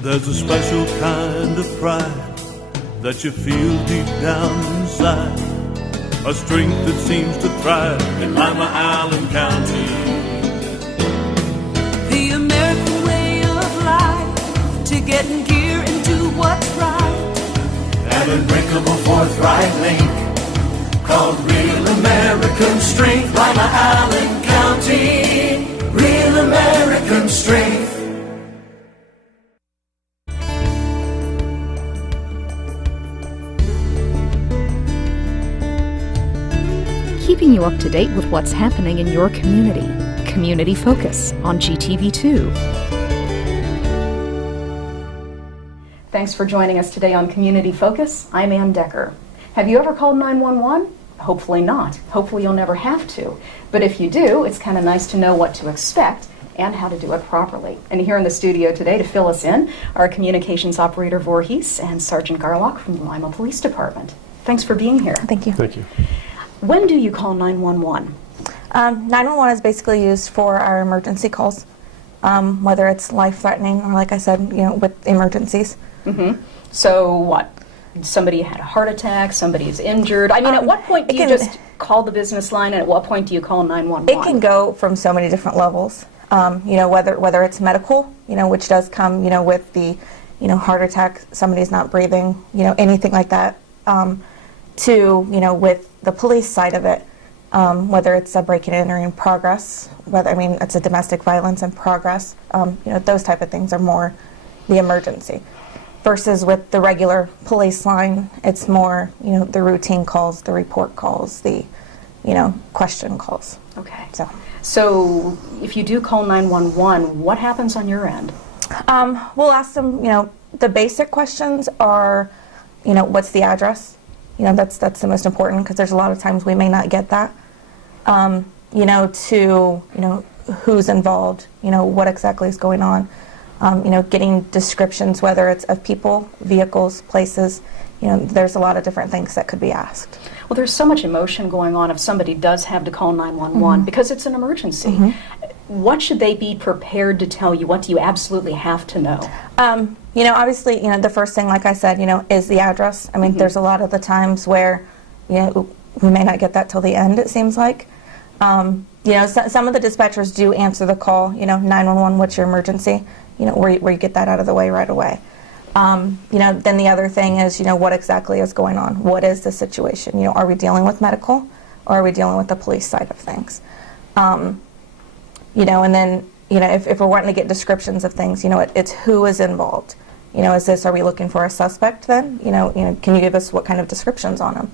There's a special kind of pride that you feel deep down inside, a strength that seems to thrive in Lima, Allen County. The American way of life, to get in gear and do what's right. An unbreakable forthright link called Real American Strength. Lima, Allen County, Real American Strength. Keeping you up to date with what's happening in your community. Community Focus on GTV2. Thanks for joining us today on Community Focus. I'm Anne Decker. Have you ever called 911? Hopefully not. Hopefully you'll never have to. But if you do, it's kind of nice to know what to expect and how to do it properly. And here in the studio today to fill us in are Communications Operator Vorhees and Sergeant Garlock from the Lima Police Department. Thanks for being here. Thank you. Thank you. When do you call 911? 911 is basically used for our emergency calls, whether it's life-threatening or, like I said, with emergencies. Mm-hmm. So what? Somebody had a heart attack, somebody's injured. I mean, at what point do you just call the business line, and at what point do you call 911? It can go from so many different levels. Whether it's medical, which does come, with the, heart attack, somebody's not breathing, anything like that, to, with the police side of it, whether it's a break and enter in progress, it's a domestic violence in progress, those type of things are more the emergency. Versus with the regular police line, it's more, the routine calls, the report calls, the, question calls. Okay. So if you do call 911, what happens on your end? We'll ask them, the basic questions are, what's the address? That's the most important, because there's a lot of times we may not get that. Who's involved, what exactly is going on. Getting descriptions, whether it's of people, vehicles, places, there's a lot of different things that could be asked. Well, there's so much emotion going on if somebody does have to call 911 because it's an emergency. What should they be prepared to tell you? What do you absolutely have to know? Obviously, the first thing, like I said, is the address. I mean, there's a lot of the times where, we may not get that till the end, it seems like. Some of the dispatchers do answer the call, 911, what's your emergency? Where you get that out of the way right away. Then the other thing is, what exactly is going on? What is the situation? Are we dealing with medical, or are we dealing with the police side of things? And then, if we're wanting to get descriptions of things, it's who is involved. Are we looking for a suspect then? Can you give us what kind of descriptions on them?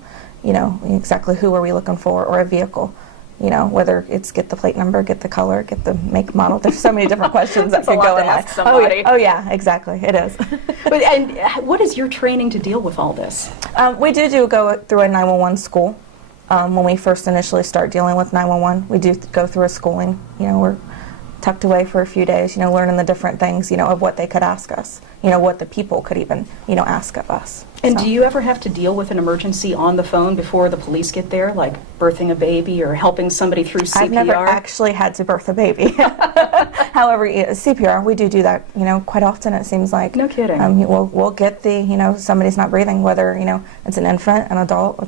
Exactly who are we looking for, or a vehicle? Whether it's get the plate number, get the color, get the make, model. There's so many different questions that could go in there. Oh yeah, exactly, it is. And what is your training to deal with all this? We do go through a 911 school. When we first initially start dealing with 911, we do go through a schooling. We're tucked away for a few days, learning the different things, of what they could ask us, what the people could even, ask of us. And do you ever have to deal with an emergency on the phone before the police get there, like birthing a baby or helping somebody through CPR? I've never actually had to birth a baby. However, CPR, we do that, quite often, it seems like. No kidding. We'll get the, somebody's not breathing, whether, it's an infant, an adult,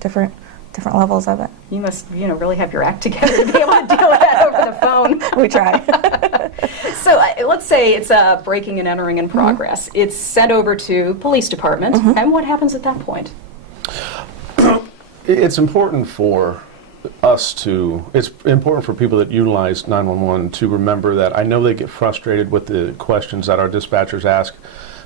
different levels of it. You must, really have your act together to be able to deal with that over the phone. We try. So let's say it's a breaking and entering in progress. It's sent over to police department, and what happens at that point? It's important for it's important for people that utilize 911 to remember that I know they get frustrated with the questions that our dispatchers ask,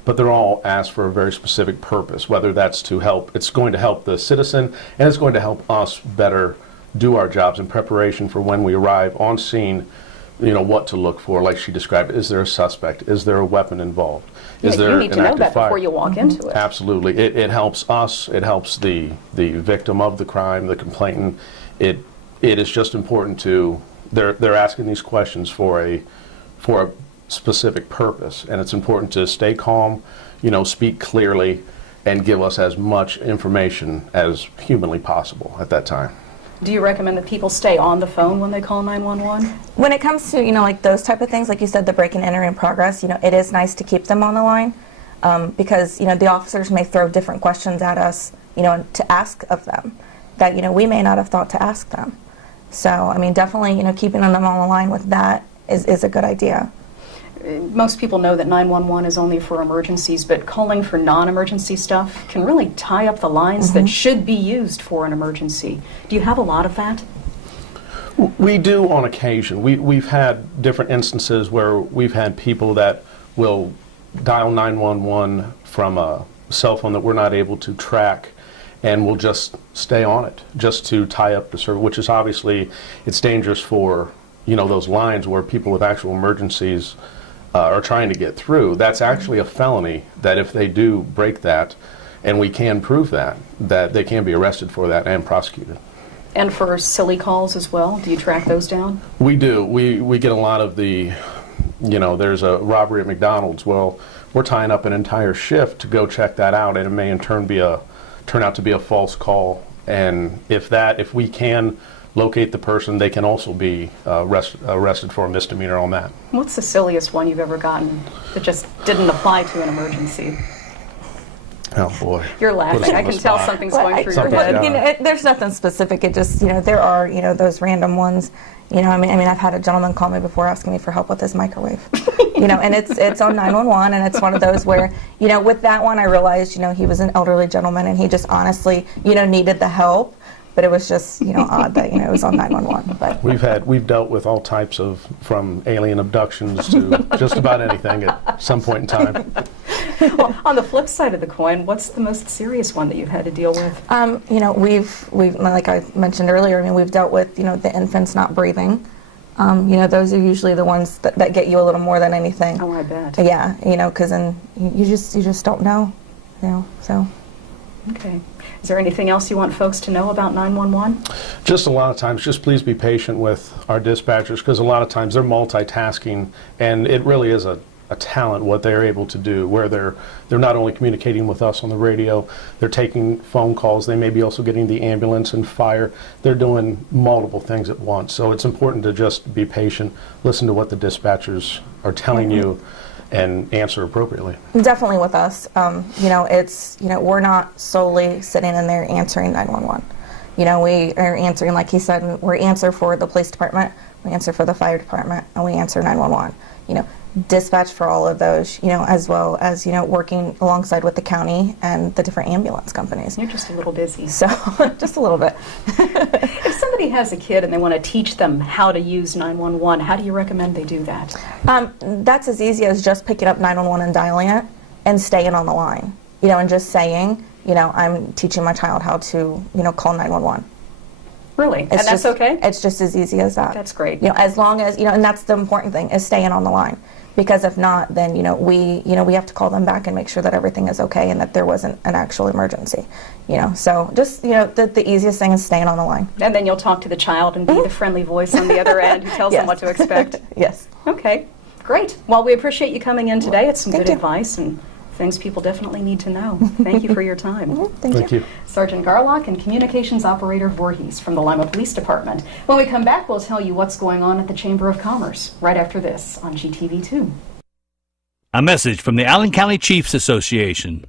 but they're all asked for a very specific purpose, whether that's to help, it's going to help the citizen, and it's going to help us better do our jobs in preparation for when we arrive on scene, what to look for, like she described. Is there a suspect? Is there a weapon involved? Is there you need to know that before you walk into it. Absolutely. It helps us, it helps the victim of the crime, the complainant. It is just important to, they're asking these questions for a specific purpose, and it's important to stay calm, speak clearly, and give us as much information as humanly possible at that time. Do you recommend that people stay on the phone when they call 911? When it comes to, like those type of things, like you said, the break and enter in progress, it is nice to keep them on the line because, the officers may throw different questions at us, to ask of them that, we may not have thought to ask them. So, I mean, definitely, keeping them on the line with that is a good idea. Most people know that 911 is only for emergencies, but calling for non-emergency stuff can really tie up the lines that should be used for an emergency. Do you have a lot of that? We do on occasion. We've had different instances where we've had people that will dial 911 from a cell phone that we're not able to track, and we'll just stay on it just to tie up the service, which is obviously, it's dangerous for, those lines where people with actual emergencies are trying to get through. That's actually a felony, that if they do break that, and we can prove that they can be arrested for that and prosecuted. And for silly calls as well, do you track those down? We do. We get a lot of the, there's a robbery at McDonald's. Well, we're tying up an entire shift to go check that out, and it may in turn turn out to be a false call. And if we can locate the person, they can also be arrested for a misdemeanor on that. What's the silliest one you've ever gotten that just didn't apply to an emergency? Oh boy. You're laughing. I can tell something's going through your head. There's nothing specific. It just, there are, those random ones. I mean, I've had a gentleman call me before asking me for help with his microwave. And it's on 911, and it's one of those where, with that one, I realized, he was an elderly gentleman, and he just honestly, needed the help. But it was just, odd that, it was on 911. But we've dealt with all types of, from alien abductions to just about anything at some point in time. Well, on the flip side of the coin, what's the most serious one that you've had to deal with? We've like I mentioned earlier, we've dealt with, the infants not breathing. Those are usually the ones that get you a little more than anything. Oh, I bet. Yeah, because then you just don't know, so. Okay. Is there anything else you want folks to know about 911? Just a lot of times, just please be patient with our dispatchers, because a lot of times they're multitasking, and it really is a talent what they're able to do, where they're not only communicating with us on the radio, they're taking phone calls, they may be also getting the ambulance and fire. They're doing multiple things at once. So it's important to just be patient, listen to what the dispatchers are telling you, and answer appropriately. Definitely with us, it's, we're not solely sitting in there answering 911. We are answering, like he said, we answer for the police department, we answer for the fire department, and we answer 911. Dispatch for all of those, as well as, working alongside with the county and the different ambulance companies. You're just a little busy. So, just a little bit. If somebody has a kid and they want to teach them how to use 911, how do you recommend they do that? That's as easy as just picking up 911 and dialing it and staying on the line, and just saying, I'm teaching my child how to, call 911. Really? And that's okay? It's just as easy as that. That's great. As long as, and that's the important thing, is staying on the line. Because if not, then, we have to call them back and make sure that everything is okay and that there wasn't an actual emergency. So just, the easiest thing is staying on the line. And then you'll talk to the child and be the friendly voice on the other end who tells them what to expect. Yes. Okay, great. Well, we appreciate you coming in today. It's some Thank good you. advice and things people definitely need to know. Thank you for your time. Thank you. Sergeant Garlock and Communications Operator Vorhees from the Lima Police Department. When we come back, we'll tell you what's going on at the Chamber of Commerce right after this on GTV2. A message from the Allen County Chiefs Association.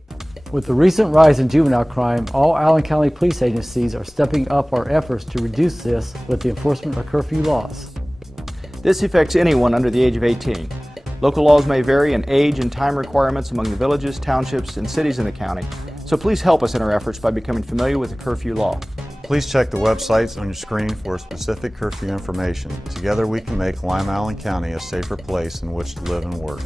With the recent rise in juvenile crime, all Allen County police agencies are stepping up our efforts to reduce this with the enforcement of curfew laws. This affects anyone under the age of 18. Local laws may vary in age and time requirements among the villages, townships, and cities in the county, so please help us in our efforts by becoming familiar with the curfew law. Please check the websites on your screen for specific curfew information. Together we can make Lima Allen County a safer place in which to live and work.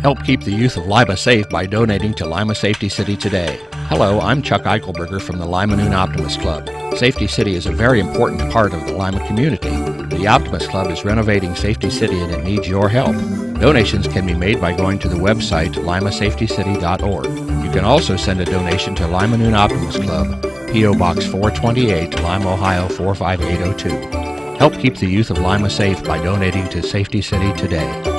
Help keep the youth of Lima safe by donating to Lima Safety City today. Hello, I'm Chuck Eichelberger from the Lima Noon Optimist Club. Safety City is a very important part of the Lima community. The Optimist Club is renovating Safety City and it needs your help. Donations can be made by going to the website limasafetycity.org. You can also send a donation to Lima Noon Optimist Club, P.O. Box 428, Lima, Ohio 45802. Help keep the youth of Lima safe by donating to Safety City today.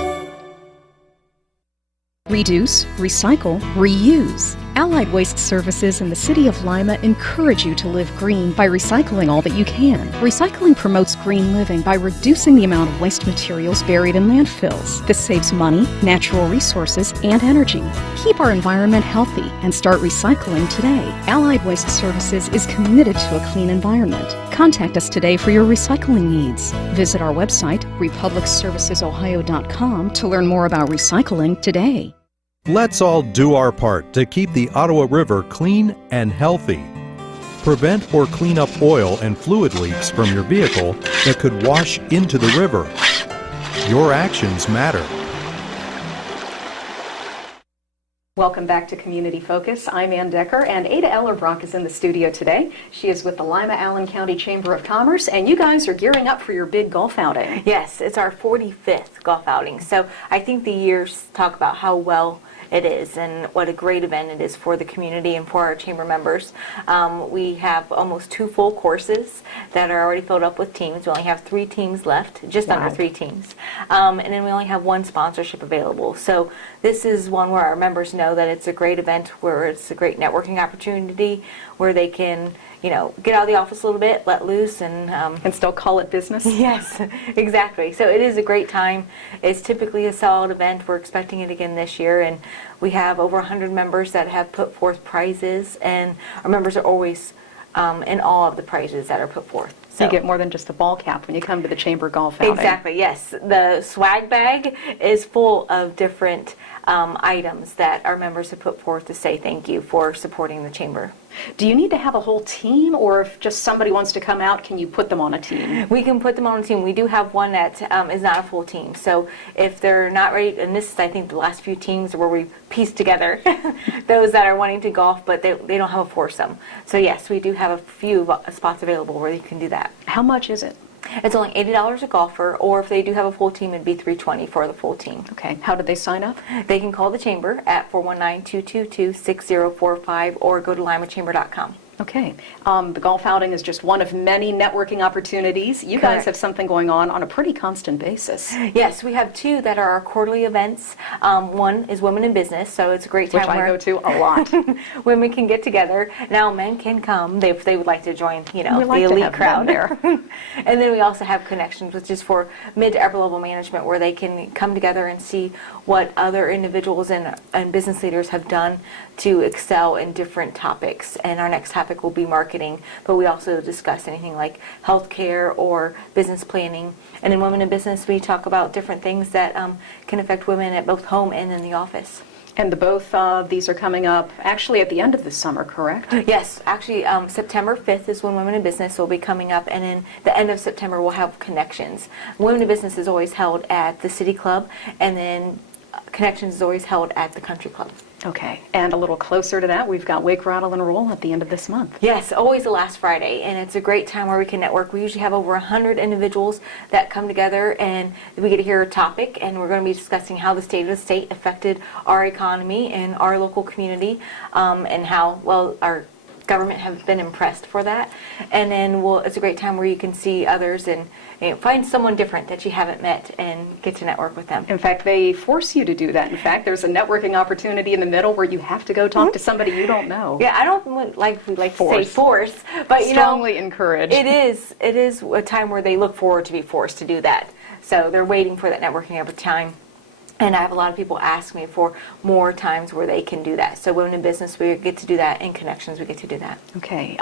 Reduce, recycle, reuse. Allied Waste Services and the City of Lima encourage you to live green by recycling all that you can. Recycling promotes green living by reducing the amount of waste materials buried in landfills. This saves money, natural resources, and energy. Keep our environment healthy and start recycling today. Allied Waste Services is committed to a clean environment. Contact us today for your recycling needs. Visit our website, republicservicesohio.com, to learn more about recycling today. Let's all do our part to keep the Ottawa River clean and healthy. Prevent or clean up oil and fluid leaks from your vehicle that could wash into the river. Your actions matter. Welcome back to Community Focus. I'm Anne Decker, and Adah Ellerbrock is in the studio today. She is with the Lima-Allen County Chamber of Commerce, and you guys are gearing up for your big golf outing. Yes, it's our 45th golf outing. So I think the years talk about how well it is and what a great event it is for the community and for our chamber members. We have almost 2 full courses that are already filled up with teams. We only have 3 teams left, just under 3 teams. And then we only have 1 sponsorship available. So this is one where our members know that it's a great event, where it's a great networking opportunity, where they can, you know, get out of the office a little bit, let loose, and still call it business. Yes, exactly. So it is a great time. It's typically a solid event. We're expecting it again this year, and we have over 100 members that have put forth prizes, and our members are always in awe of the prizes that are put forth. So you get more than just a ball cap when you come to the chamber golf outing. Exactly, yes. The swag bag is full of different items that our members have put forth to say thank you for supporting the chamber. Do you need to have a whole team, or if just somebody wants to come out, can you put them on a team? We can put them on a team. We do have one that is not a full team. So if they're not ready, and this is, I think, the last few teams where we pieced together those that are wanting to golf, but they don't have a foursome. So yes, we do have a few spots available where you can do that. How much is it? It's only $80 a golfer, or if they do have a full team, it'd be $320 for the full team. Okay. How do they sign up? They can call the chamber at 419-222-6045 or go to limachamber.com. Okay. The golf outing is just one of many networking opportunities. You guys have something going on a pretty constant basis. Yes, we have 2 that are our quarterly events. One is Women in Business, so it's a great time which I go to a lot. Women can get together. Now men can come if they would like to join, you know, the elite crowd there. And then we also have Connections, which is for mid to upper level management, where they can come together and see what other individuals and business leaders have done to excel in different topics. And our next topic will be marketing, but we also discuss anything like healthcare or business planning. And in Women in Business, we talk about different things that can affect women at both home and in the office. And both of these are coming up actually at the end of the summer, correct? Yes, actually September 5th is when Women in Business will be coming up, and in the end of September we'll have Connections. Women in Business is always held at the City Club, and then Connections is always held at the Country Club. Okay, and a little closer to that, we've got Wake, Rattle, and Roll at the end of this month. Yes, always the last Friday, and it's a great time where we can network. We usually have over 100 individuals that come together, and we get to hear a topic, and we're going to be discussing how the state of the state affected our economy and our local community, and how, well, our government have been impressed for that. And then it's a great time where you can see others and find someone different that you haven't met and get to network with them. In fact, they force you to do that. In fact, there's a networking opportunity in the middle where you have to go talk to somebody you don't know. Yeah, I don't like to say force, but strongly encourage. It is a time where they look forward to be forced to do that. So they're waiting for that networking time. And I have a lot of people ask me for more times where they can do that. So Women in Business, we get to do that. In Connections, we get to do that. Okay.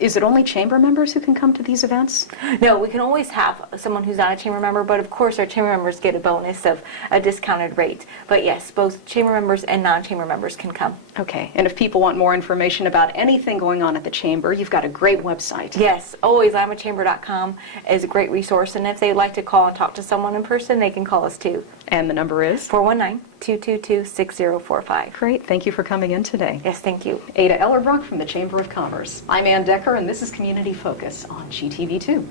Is it only chamber members who can come to these events? No, we can always have someone who's not a chamber member, but of course our chamber members get a bonus of a discounted rate. But yes, both chamber members and non-chamber members can come. Okay. And if people want more information about anything going on at the chamber, you've got a great website. Yes, always limachamber.com is a great resource. And if they'd like to call and talk to someone in person, they can call us too. And the number is? 419-222-6045. Great. Thank you for coming in today. Yes, thank you. Adah Ellerbrock from the Chamber of Commerce. I'm Anne Decker, and this is Community Focus on GTV2.